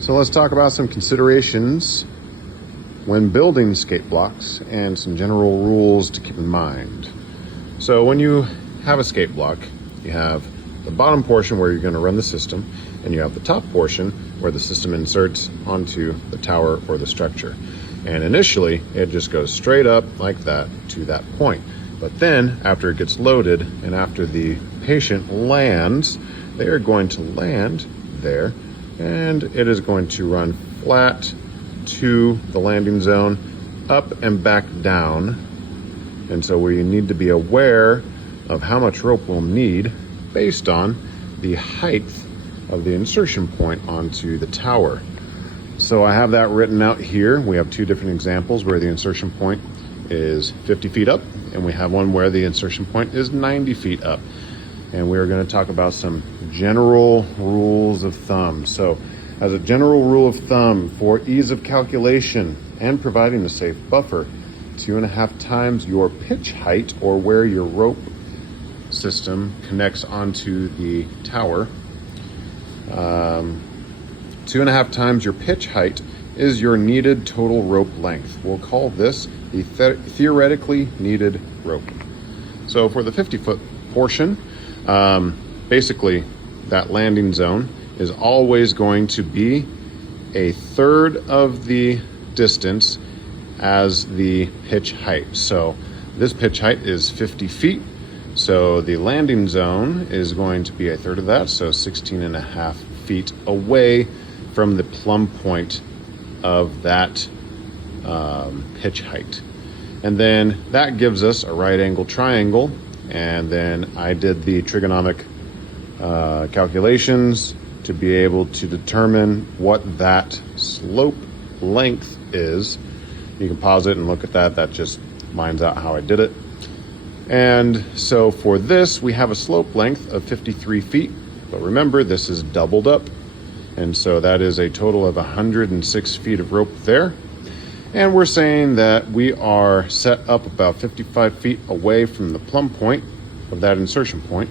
So let's talk about some considerations when building skate blocks and some general rules to keep in mind. So when you have a skate block, you have the bottom portion where you're going to run the system, and you have the top portion where the system inserts onto the tower or the structure. And initially, it just goes straight up like that to that point. But then, after it gets loaded and after the patient lands, they are going to land there, and it is going to run flat to the landing zone, up and back down. And so we need to be aware of how much rope we'll need based on the height of the insertion point onto the tower. So I have that written out here. We have two different examples where the insertion point is 50 feet up, and we have one where the insertion point is 90 feet up. And we're going to talk about some general rules of thumb. So as a general rule of thumb, for ease of calculation and providing a safe buffer, 2.5 times your pitch height, or where your rope system connects onto the tower. 2.5 times your pitch height is your needed total rope length. We'll call this the theoretically needed rope. So for the 50-foot portion, basically that landing zone is always going to be 1/3 of the distance as the pitch height. So this pitch height is 50 feet. So the landing zone is going to be 1/3 of that, so 16.5 feet away from the plumb point of that pitch height. And then that gives us a right angle triangle. And then I did the trigonomic calculations to be able to determine what that slope length is. You can pause it and look at that. That just lines out how I did it. And so for this, we have a slope length of 53 feet. But remember, this is doubled up. And so that is a total of 106 feet of rope there. And we're saying that we are set up about 55 feet away from the plumb point of that insertion point.